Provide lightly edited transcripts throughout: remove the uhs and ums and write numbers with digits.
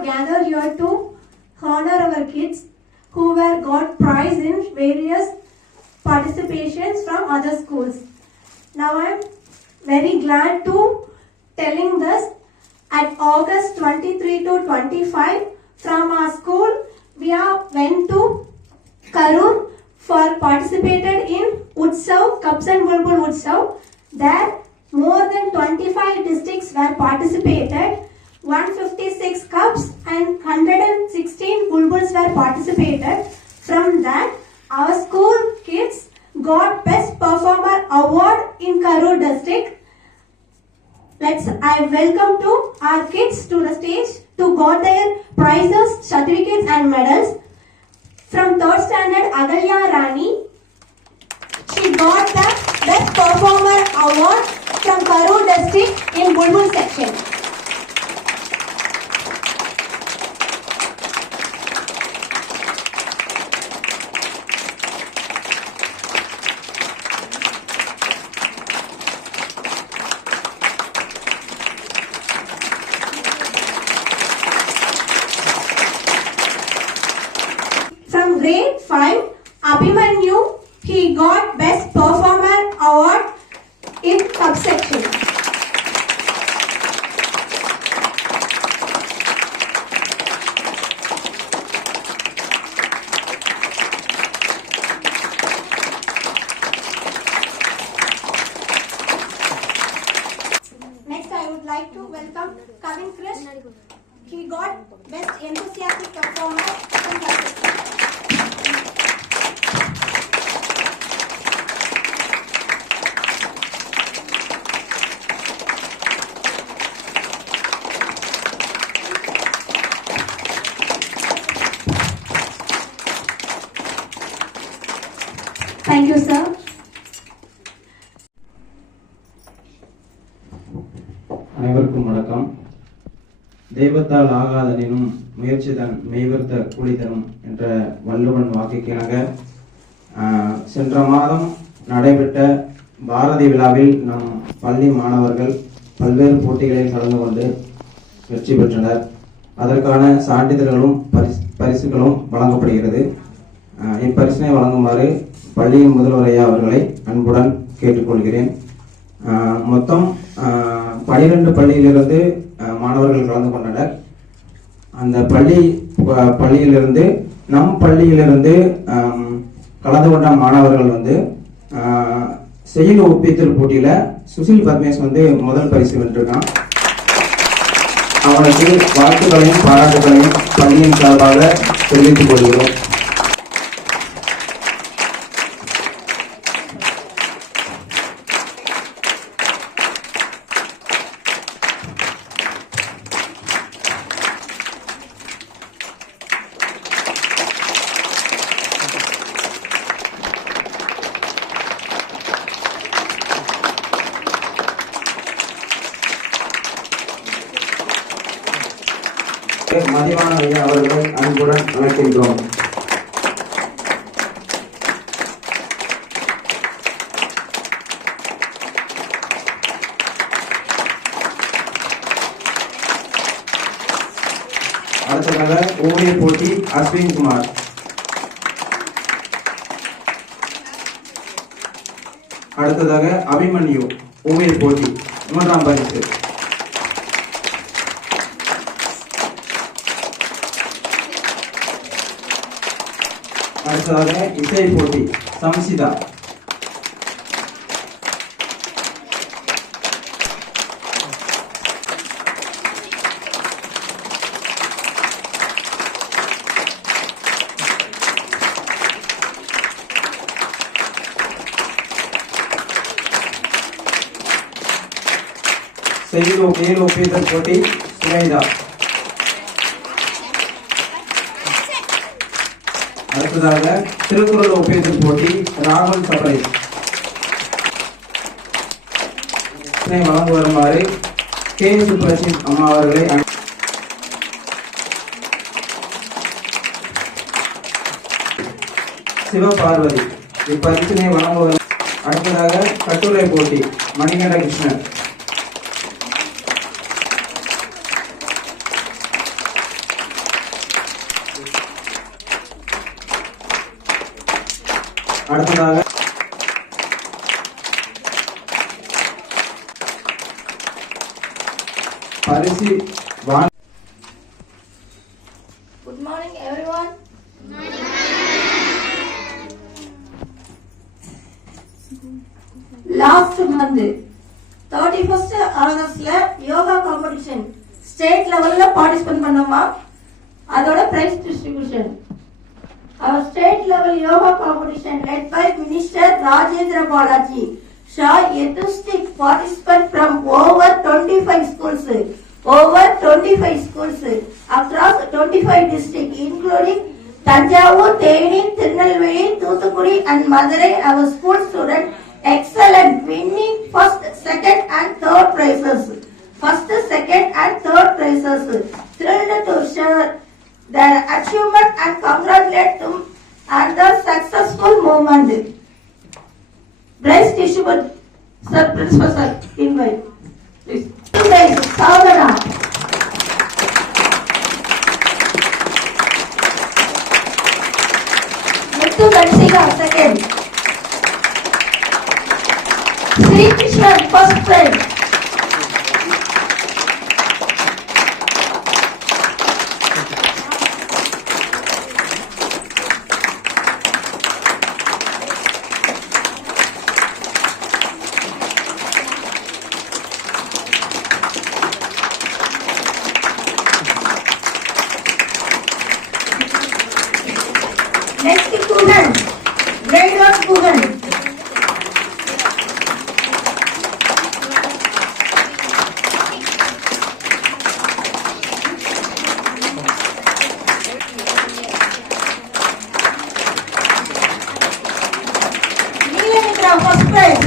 have gathered here to honor our kids who were got prize in various participations from other schools. Now I am very glad to telling this at August 23 to 25 from our school we have went to Karur for participated in Utsav, Cubs&Bulbuls Utsav. There more than 25 districts were participated. 156 Cubs and 116 Bulbuls were participated. From that, our school kids got Best Performer Award in Karur district. I welcome to our kids to the stage to got their prizes, certificates and medals. From 3rd standard, Agalya Rani, she got the Best Performer Award from Karur district in Bulbul section. From grade 5, Abhimanyu, he got Best Performer Award in Cub section. Next, I would like to welcome Kavin Krish. He got Best Enthusiastic Performer in Cub section. Thank you, sir. அனைவருக்கும் வணக்கம். தெய்வத்தால் ஆகாதனினும் முயற்சிதான் மெய்வர்த்த கூலி தரும் என்ற வள்ளுவன் வாக்கிற்கிணங்க சென்ற மாதம் நடைபெற்ற பாரதி விழாவில் நம் பள்ளி மாணவர்கள் பல்வேறு போட்டிகளில் கலந்து கொண்டு வெற்றி பெற்றனர். அதற்கான சான்றிதழ்களும் பரிசுகளும் வழங்கப்படுகிறது. இப்பரிசினை வழங்குமாறு பள்ளியின் முதல்வர் ஐயா அவர்களை அன்புடன் கேட்டுக்கொள்கிறேன். மொத்தம் 12 பள்ளியிலிருந்து மாணவர்கள் கலந்து கொண்டனர். அந்த பள்ளியிலிருந்து நம் பள்ளியிலிருந்து கலந்து கொண்ட மாணவர்கள் செயல் ஒப்பித்தல் போட்டியில சுசில் பத்மேஷ் முதல் பரிசு வென்றிருக்கான். அவனுக்கு வாழ்த்துக்களையும் பாராட்டுகளையும் பள்ளியின் சார்பாக தெரிவித்துக் கொள்கிறோம். மதிவான ஐயா அவர்களை அன்புடன் அழைக்கின்றோம். அடுத்ததாக ஓவிய போட்டி அஸ்வின் குமார். அடுத்ததாக அபிமன்யு ஓவிய போட்டி 3ஆம் பரிசு. அடுத்ததாக இசை போட்டி சம்சிதா. செயல் ஒப்பித்தல் போட்டி சுமைதா. அடுத்ததாக திருக்குறள் ஒப்பித்தல் போட்டி ராகுல் சபரை. வழங்கு வருமாறு கே சுப்ரசின் அம்மா அவர்களை சிவபார்வதி இப்பரிசினை வழங்குவது. அடுத்ததாக கட்டுரை போட்டி மணிகண்ட கிருஷ்ணன். அடுத்ததாக பரிசு Good morning, everyone. Last month, 31st Augustல யோகா காம்படிஷன் ஸ்டேட் லெவல்ல பார்ட்டிசிபேட் பண்ணோமா. அதோட prize distribution. Our state level yoga competition led by Minister Rajendra Balaji saw enthusiastic participants from over 25 schools. Over 25 schools across 25 districts, including Tanjavur, Theni, Tirunelveli, Thoothukudi and Madurai. Our school students excellent, winning first, second and third prizes. First, second and third prizes. Thrilled to share their achievement and congratulate them and the successful movement. Prize distributed. Sir, Principal Sir, invite. Please. Prize, Savana. Muthu Gansiga, second. Sri Krishnan, first prize. Next student, grade 1 student. Neelamitra, first prize.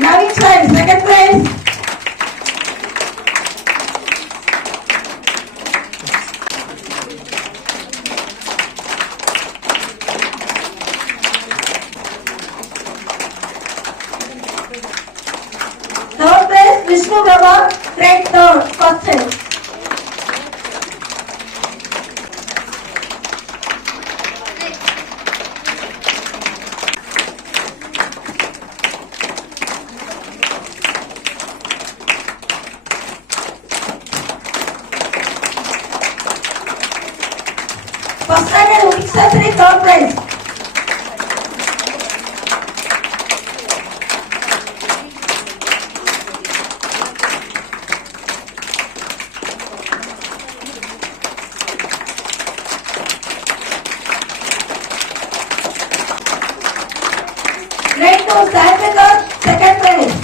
Navin sir, second place. Third place, Vishnu Baba, grade 3rd, first place. First standard Udiksasri, third prize. Grade 2 Satyakar, second prize.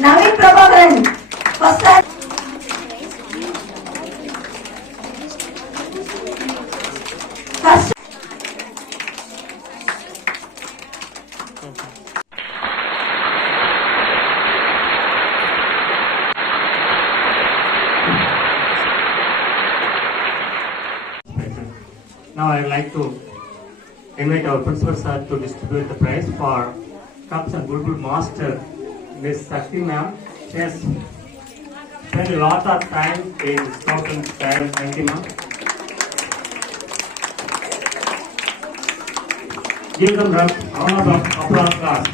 Navin Prabhakaran, first standard. First Now I would like to invite our principal sir to distribute the prize for Cubs and Bulbul Master, Miss Sakti ma'am. She has spent a lot of time in scout and parent. Thank you, ma'am. Give them a round of applause, class.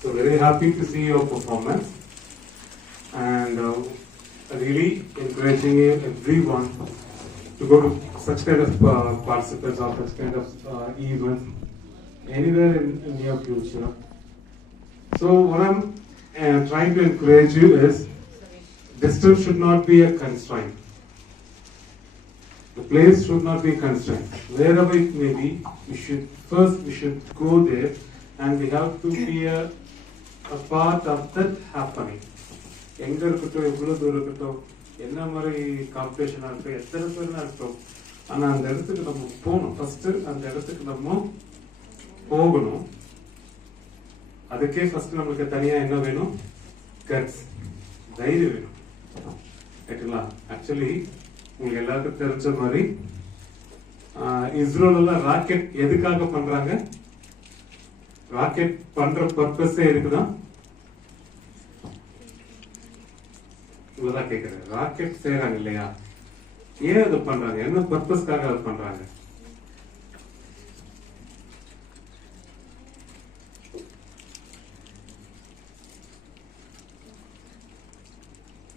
So very happy to see your performance, and really encouraging everyone to go to such kind of participants or such kind of events anywhere in near future. So what I'm trying to encourage you is distance should not be a constraint. The place should not be a constraint. Wherever it may be, we should go there, and we have to be a part of that happening. எங்க இருக்கட்டும், எவ்வளவு தூரம் இருக்கட்டும், என்ன மாதிரி காம்படிஷனா இருக்கட்டும், எத்தனை பேர்னா இருக்கட்டும், ஆனா அந்த இடத்துக்கு நம்ம போகணும். ஃபர்ஸ்ட் அந்த இடத்துக்கு நம்ம போகணும். அதுக்கே ஃபர்ஸ்ட் நம்மளுக்கு தனியா என்ன வேணும்? கட்ஸ், தைரியம் வேணும். ரைட்டுங்களா? ஆக்சுவலி உங்களுக்கு எல்லாருக்கும் தெரிஞ்ச மாதிரி இஸ்ரோல ராக்கெட் எதுக்காக பண்றாங்க? ராக்கெட் பண்ற பர்பஸே இருக்குதான். இவ்வளவுதான் கேட்கிறேன். ராக்கெட் செய்யறாங்க இல்லையா? ஏன் அது பண்றாங்க? என்ன பர்பஸ்க்காக அது பண்றாங்க?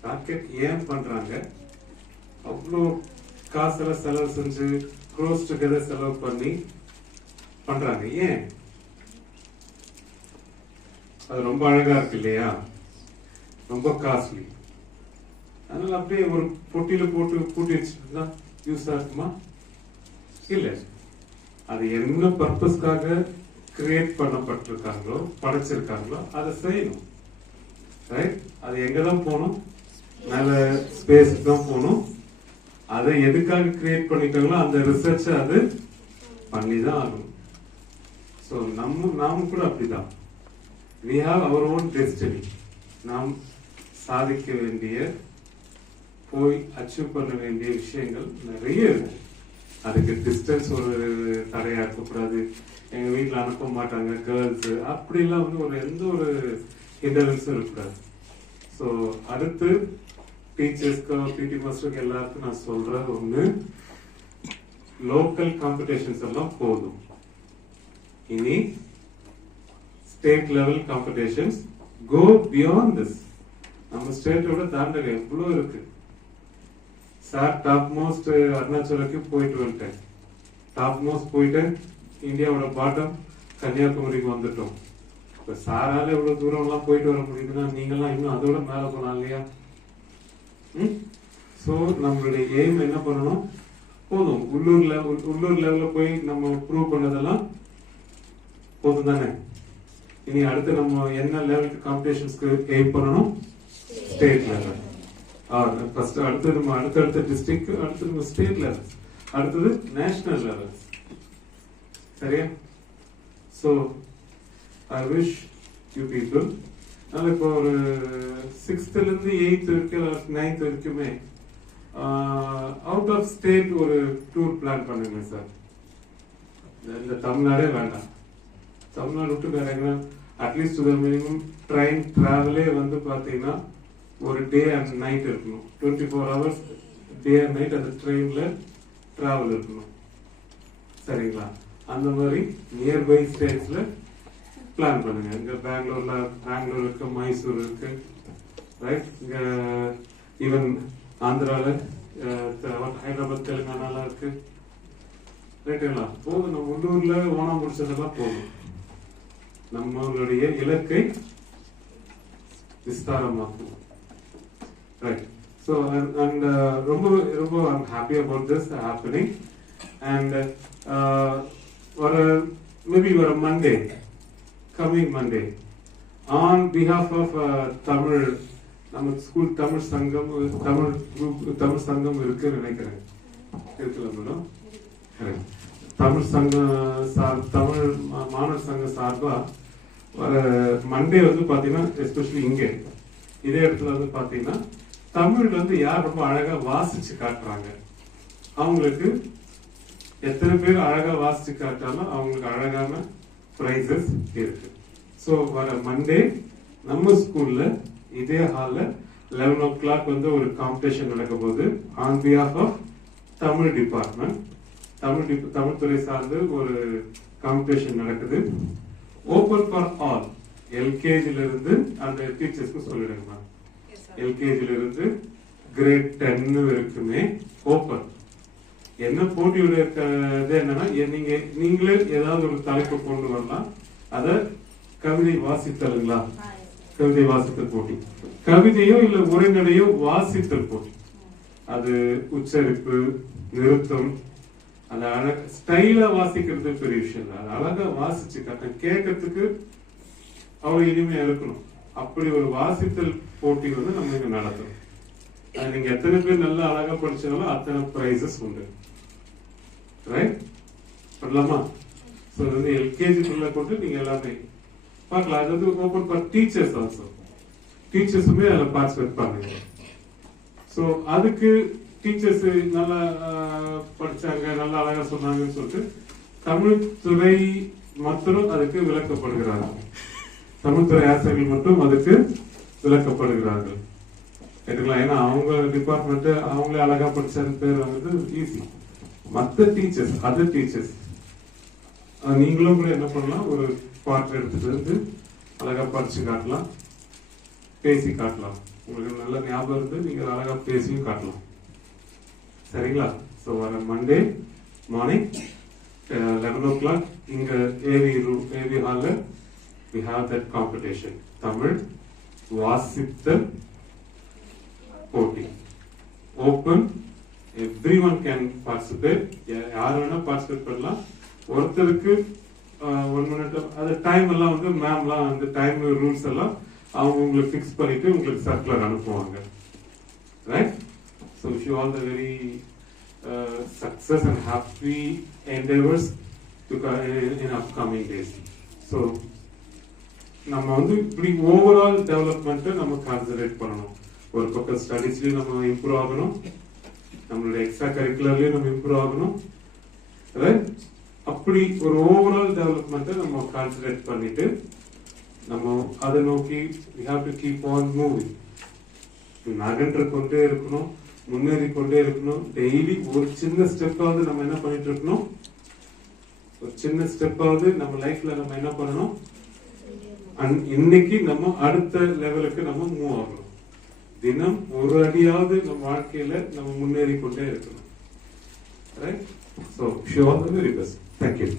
ராக்கெட் ஏன் பண்றாங்க? அவ்வளோ காசுல செலவு செஞ்சு க்ளோஸ் டுகெதர் செலவு பண்ணி பண்றாங்க. ஏன்? அது ரொம்ப அழகா இருக்கு இல்லையா? ரொம்ப காஸ்ட்லி. அதனால அப்படியே ஒரு பொட்டியில போட்டு பூட்டி வச்சுட்டு யூஸா இருக்குமா? இல்ல. அது என்ன பர்பஸ்க்காக கிரியேட் பண்ணப்பட்டிருக்காங்களோ, படைச்சிருக்காங்களோ அதை செய்யணும். ரைட்? அது எங்கதான் போகணும்? மேல ஸ்பேஸ்க்கு தான் போகணும். அதை எதுக்காக கிரியேட் பண்ணிட்டாங்களோ அந்த ரிசர்ச் அது பண்ணிதான் ஆகணும். ஸோ நாம கூட அப்படிதான். we have our own destiny. நாம் சாதிக்க வேண்டிய, போய் அச்சீவ் பண்ண வேண்டிய விஷயங்கள் நிறைய இருக்கு. அதுக்கு டிஸ்டன்ஸ் ஒரு தடையா இருக்கக்கூடாது. எங்க வீட்டுல அனுப்ப மாட்டாங்க கேர்ள்ஸ், அப்படிலாம் ஒரு எந்த ஒரு ஹிண்டரன்ஸும் இருக்கக்கூடாது. ஸோ அடுத்து டீச்சர்ஸ்க்கு, பிடி மாஸ்டருக்கு எல்லாருக்கும் நான் சொல்றது ஒண்ணு, லோக்கல் காம்படிஷன்ஸ் எல்லாம் போதும். இனி state level competitions, go beyond this. நம்ம ஸ்டேட்டோட தாண்டக எவ்வளவு இருக்கு. சார் டாப் மோஸ்ட் அருணாச்சலுக்கு போயிட்டு வந்துட்டேன். டாப் மோஸ்ட் போயிட்டு இந்தியாவோட பாட்டம் கன்னியாகுமரிக்கு வந்துட்டோம். இப்ப சாரால எவ்வளவு தூரம் எல்லாம் போயிட்டு வர முடியுதுன்னா நீங்கெல்லாம் இன்னும் அதோட மேல போலாம் இல்லையா? சோ நம்மளுடைய எய்ம் என்ன பண்ணணும்? போதும் உள்ளூர் லெவல்ல போய் நம்ம ப்ரூவ் பண்ணதெல்லாம் போதும் தானே? இனி அடுத்து நம்ம என்ன லெவலுக்கு காம்படிஷன்ஸ்க்கு எய்ம் பண்ணணும்? State level. ஃபர்ஸ்ட் அடுத்து நம்ம அடுத்தடுத்த டிஸ்ட்ரிக்ட், அடுத்து நம்ம ஸ்டேட் லெவல், அடுத்தது நேஷனல் லெவல். சரியா? So I wish you people. அதனால இப்போ ஒரு 6th இருந்து 8th வரைக்கும் 9th வரைக்குமே அவுட் ஆஃப் ஸ்டேட் ஒரு டூர் பிளான் பண்ணுங்க சார். இந்த தமிழ்நாடே வேண்டாம், தமிழ்நாடு விட்டு வேற எங்கன்னா அட்லீஸ்ட் ஒரு மினிமம் ட்ரெயின் டிராவலே பாத்தீங்கன்னா ஒரு டே அண்ட் நைட் இருக்கணும். 24 hours டே அண்ட் நைட் அந்த ட்ரெயின்ல டிராவல் இருக்கணும். சரிங்களா? அந்த மாதிரி நியர்பை ஸ்டேட்ஸ்ல பிளான் பண்ணுங்க. இங்க பெங்களூர் இருக்கு, மைசூர் இருக்கு, ரைட்? இங்க ஈவன் ஆந்திரால, ஹைதராபாத், தெலுங்கானால இருக்கு. ரைட்டுங்களா? போதும். நம்ம உள்ளூர்ல ஓணம் முடிச்சதெல்லாம் போதும். நம்மளுடைய இலக்கை விஸ்தாரமாக்கும். Right. So and ரொம்ப I'm happy about this happening, and maybe for a Monday, coming Monday, on behalf of Tamil, நம்ம ஸ்கூல் தமிழ் சங்கம், தமிழ் குரூப், தமிழ் சங்கம் இருக்குன்னு நினைக்கிறேன். இருக்குல்ல மேடம்? தமிழ் சங்கம் தமிழ் மாணவர் சங்கம் சார்பா வர மண்டே பாத்தீங்கன்னா, எஸ்பெஷலி இங்க இதே இடத்துல பாத்தீங்கன்னா தமிழ் யார் ரொம்ப அழகா வாசிச்சு காட்டுறாங்க அவங்களுக்கு எத்தனை பேர் அழகா வாசிச்சு காட்டாலும் அவங்களுக்கு அழகான பிரைசஸ் இருக்கு. ஸோ வர மண்டே நம்ம ஸ்கூல்ல இதே ஹால்ல 11 o'clock வந்து ஒரு காம்படிஷன் நடக்க போகுது. On behalf of Tamil department, Tamil துறை சார்ந்து ஒரு காம்படிஷன் நடக்குது. Open for all. எல்கேஜில இருந்து அந்த டீச்சர்ஸ்க்கு சொல்லிடுங்க. எல்கேஜில இருந்து கிரேட் 10 வரைக்குமே ஓபன். என்ன போட்டியோட இருக்கிறது என்னன்னா, நீங்களே ஏதாவது ஒரு தலைப்பு கொண்டு வரலாம். அத கவிதை வாசித்தலுங்களா, கவிதை வாசித்தல் போட்டி, கவிதையோ இல்ல உரைநடையோ வாசித்தல் போட்டி. அது உச்சரிப்பு, நிறுத்தம், அந்த அழக ஸ்டைலா வாசிக்கிறது பெரிய விஷயம் இல்லை. அது அழகா வாசிச்சு கேட்கறதுக்கு அவ்வளவு இனிமையா இருக்கணும். அப்படி ஒரு வாசித்தல் போட்டி வந்து நம்ம இங்க நடத்துறோம். அது நீங்க எத்தனை பேர் நல்லா அழகா படிச்சாலும் அத்தனை பிரைசஸ் உண்டு. ரைட்? பண்ணலாமா? ஸோ வந்து எல்கேஜிக்குள்ள கொண்டு நீங்க எல்லாமே பார்க்கலாம். அது வந்து ஓபன் ஃபார் டீச்சர்ஸ் ஆல்சோ. டீச்சர்ஸுமே அதில் பார்ட்டிசிபேட் பண்ணுங்க. ஸோ அதுக்கு டீச்சர்ஸ் நல்லா படிச்சாங்க, நல்லா அழகா சொன்னாங்கன்னு சொல்லிட்டு தமிழ் துறை மட்டும் அதுக்கு விளக்கப்படுகிறார்கள். தமிழ் துறை ஆசிரியர்கள் மட்டும் அதுக்கு விளக்கப்படுகிறார்கள். கேட்டுக்கலாம். ஏன்னா அவங்க டிபார்ட்மெண்ட் அவங்களே அழகா படிச்சது பேர் வந்து ஈஸி. மற்ற டீச்சர்ஸ், அதர் டீச்சர்ஸ் நீங்களும் கூட என்ன பண்ணலாம், ஒரு பாட்டு எடுத்துட்டு வந்து அழகா படிச்சு காட்டலாம், பேசி காட்டலாம். உங்களுக்கு நல்ல ஞாபகம் இருந்து நீங்க அழகா பேசியும் காட்டலாம். சரிங்களா? ஸோ வர மண்டே மார்னிங் 11 o'clock இங்க ஏவி ஹால்ல we have that competition. Tamil வாசித்தல் போட்டி. Open, everyone can participate. யார் வேணா பார்ட்டிசிபேட் பண்ணலாம். ஒருத்தருக்கு 1 minute. அது டைம் எல்லாம் வந்து மேம்லாம் அந்த டைம் ரூல்ஸ் எல்லாம் அவங்க உங்களுக்கு ஃபிக்ஸ் பண்ணிட்டு உங்களுக்கு சர்க்குலர் அனுப்புவாங்க. Right? So wish you all the very success and happy என்டேவர்ஸ் in upcoming days. So நம்ம வந்து இப்படி ஓவரால் டெவலப்மெண்ட்டை நம்ம கான்சன்ட்ரேட் பண்ணணும். ஒரு பக்கம் ஸ்டடீஸ்லயும் நம்ம இம்ப்ரூவ் ஆகணும், நம்மளுடைய எக்ஸ்ட்ரா கரிக்குலர்லயும் நம்ம இம்ப்ரூவ் ஆகணும். அப்படி ஒரு ஓவரால் டெவலப்மெண்ட்டை நம்ம கான்சன்ட்ரேட் பண்ணிட்டு நம்ம அதை நோக்கி we have to keep on moving. நகன்று கொண்டே இருக்கணும், முன்னேறி கொண்டே இருக்கணும். டெய்லி ஒரு சின்ன ஸ்டெப்பாவது நம்ம என்ன பண்ணிட்டு இருக்கணும், ஒரு சின்ன ஸ்டெப்பாவது நம்ம லைஃப்ல நம்ம என்ன பண்ணணும், இன்னைக்கு நம்ம அடுத்த லெவலுக்கு நம்ம மூவ் ஆகணும். தினம் ஒரு அடியாவது நம்ம வாழ்க்கையில நம்ம முன்னேறி கொண்டே இருக்கணும். Right? So wish you all the very best. Thank you.